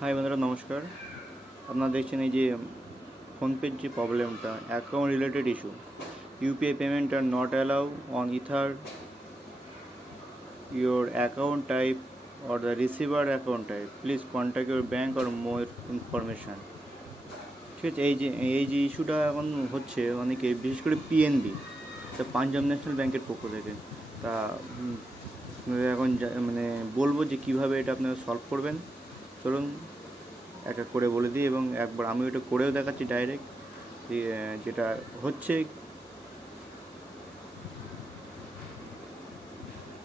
High বন্ধুরা, নমস্কার। আপনারা দেখছেন এই যে ফোনপের যে প্রবলেমটা, account related issue. UPI payment are not allow on ether your account type or the receiver account type. Please contact your bank or more information. ঠিক আছে, এই যে ইস্যুটা এখন হচ্ছে অনেকে, বিশেষ করে পিএনবি, তা পাঞ্জাব ন্যাশনাল ব্যাংকের পক্ষ থেকে। তা এখন মানে বলবো যে কীভাবে এটা আপনারা সলভ করবেন। ধরুন এক এক করে বলে দিই, এবং একবার আমি ওটা করেও দেখাচ্ছি ডাইরেক্ট যেটা হচ্ছে।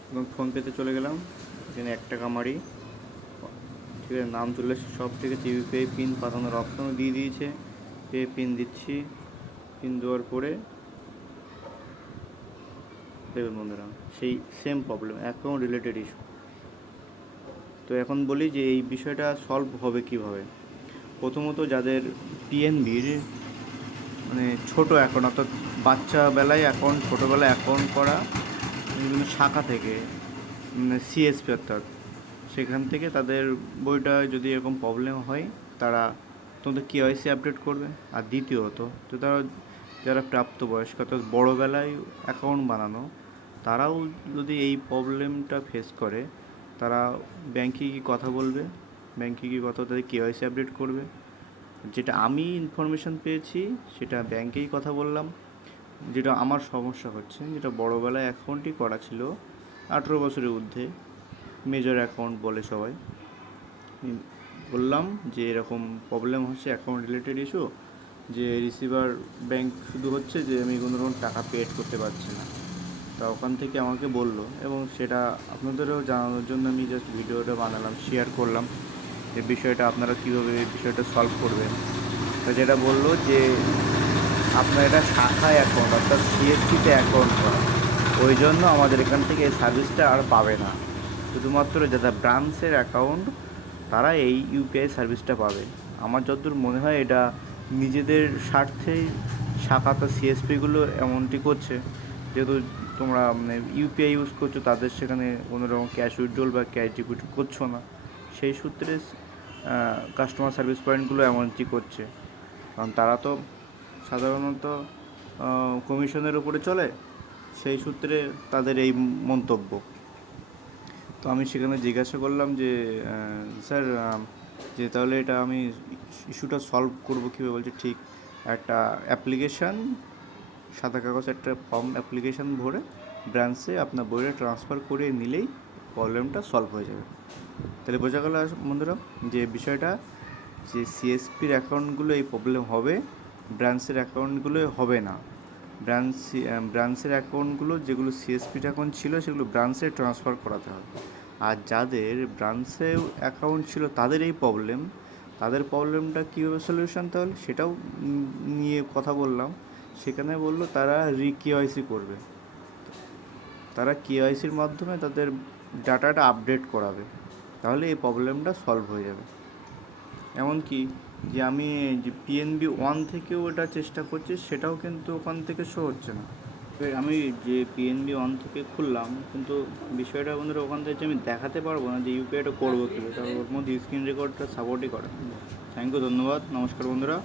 এবং ফোনপেতে চলে গেলাম, এখানে 1 টাকা মারি, ঠিক আছে, নাম চলে এসেছে সব, ঠিক আছে। ইউপিআই পিন পাঠানোর অপশনও দিয়ে দিয়েছে, পে পিন দিচ্ছি। পিন দেওয়ার পরে দেখুন বন্ধুরা, সেই same problem, account related issue. তো এখন বলি যে এই বিষয়টা সলভ হবে কীভাবে। প্রথমত যাদের পিএনবির মানে ছোটো অ্যাকাউন্ট, অর্থাৎ বাচ্চাবেলায় অ্যাকাউন্ট, ছোটোবেলায় অ্যাকাউন্ট করা বিভিন্ন শাখা থেকে, সিএসপি অর্থাৎ সেখান থেকে তাদের বইটা যদি এরকম প্রবলেম হয়, তারা তোমাদের কেওয়াইসি আপডেট করবে। আর দ্বিতীয়ত, তো তারা যারা প্রাপ্তবয়স্ক অর্থাৎ বড়োবেলায় অ্যাকাউন্ট বানানো, তারাও যদি এই প্রবলেমটা ফেস করে, তারা ব্যাংকে গিয়ে কথা বলবে। ব্যাংকে গিয়ে কথা, তাদের কেওয়াইসি আপডেট করবে। যেটা আমি ইনফরমেশান পেয়েছি সেটা ব্যাংকেই কথা বললাম। যেটা আমার সমস্যা হচ্ছে, যেটা বড়োবেলায় অ্যাকাউন্টই করা ছিল, 18 বছরের ঊর্ধ্বে, মেজর অ্যাকাউন্ট বলে সবাই, বললাম যে এরকম প্রবলেম হচ্ছে, অ্যাকাউন্ট রিলেটেড ইস্যু, যে রিসিভার ব্যাংক শুধু হচ্ছে যে আমি কোনো রকম টাকা পেড করতে পারছি না। তা ওখান থেকে আমাকে বললো, এবং সেটা আপনাদেরও জানানোর জন্য আমি জাস্ট ভিডিওটা বানালাম, শেয়ার করলাম যে বিষয়টা আপনারা কীভাবে এই বিষয়টা সলভ করবেন। তো যেটা বললো যে আপনার এটা শাখায় অ্যাকাউন্ট অর্থাৎ সিএসপিতে অ্যাকাউন্ট করা, ওই জন্য আমাদের এখান থেকে এই সার্ভিসটা আর পাবে না। শুধুমাত্র যারা ব্রাঞ্চের অ্যাকাউন্ট, তারা এই ইউপিআই সার্ভিসটা পাবে। আমার যতদূর মনে হয় এটা নিজেদের স্বার্থেই শাখা তো সিএসপিগুলো এমনটি করছে, যেহেতু তোমরা মানে ইউপিআই ইউজ করছো, তাদের সেখানে কোনো রকম ক্যাশ উইথড্রল বা ক্যাশ ডিপোজিট করছো না, সেই সূত্রে কাস্টমার সার্ভিস পয়েন্টগুলো এমনটি করছে। কারণ তারা তো সাধারণত কমিশনের উপরে চলে, সেই সূত্রে তাদের এই মন্তব্য। তো আমি সেখানে জিজ্ঞাসা করলাম যে স্যার, যে তাহলে এটা আমি ইস্যুটা সলভ করবো কীভাবে? বলছে ঠিক, একটা অ্যাপ্লিকেশান, সাদা কাগজ একটা ফর্ম অ্যাপ্লিকেশান ভরে ব্রাঞ্চে আপনার বইটা ট্রান্সফার করে নিলেই প্রবলেমটা সলভ হয়ে যাবে। তাহলে বোঝা গেল বন্ধুরা যে বিষয়টা, যে সিএসপির অ্যাকাউন্টগুলো এই প্রবলেম হবে, ব্রাঞ্চের অ্যাকাউন্টগুলো হবে না। ব্রাঞ্চের অ্যাকাউন্টগুলো যেগুলো সিএসপির অ্যাকাউন্ট ছিল, সেগুলো ব্রাঞ্চে ট্রান্সফার করাতে হবে। আর যাদের ব্রাঞ্চে অ্যাকাউন্ট ছিল তাদের এই প্রবলেম, তাদের প্রবলেমটা কীভাবে সলিউশন, তাহলে সেটাও নিয়ে কথা বললাম। সেখানে বললো তারা কেওয়াইসি করবে, তারা কেওয়াইসির মাধ্যমে তাদের ডাটাটা আপডেট করাবে, তাহলে এই প্রবলেমটা সলভ হয়ে যাবে। এমনকি যে আমি যে পিএনবি 1 থেকেও এটা চেষ্টা করছি, সেটাও কিন্তু ওখান থেকে শো হচ্ছে না। আমি যে পিএনবি 1 থেকে খুললাম, কিন্তু বিষয়টা বন্ধুরা ওখান থেকে আমি দেখাতে পারবো না যে ইউপিআইটা করবো কীভাবে, কারণ ওর মধ্যে স্ক্রিন রেকর্ডটা সাপোর্টই করে। থ্যাংক ইউ, ধন্যবাদ, নমস্কার বন্ধুরা।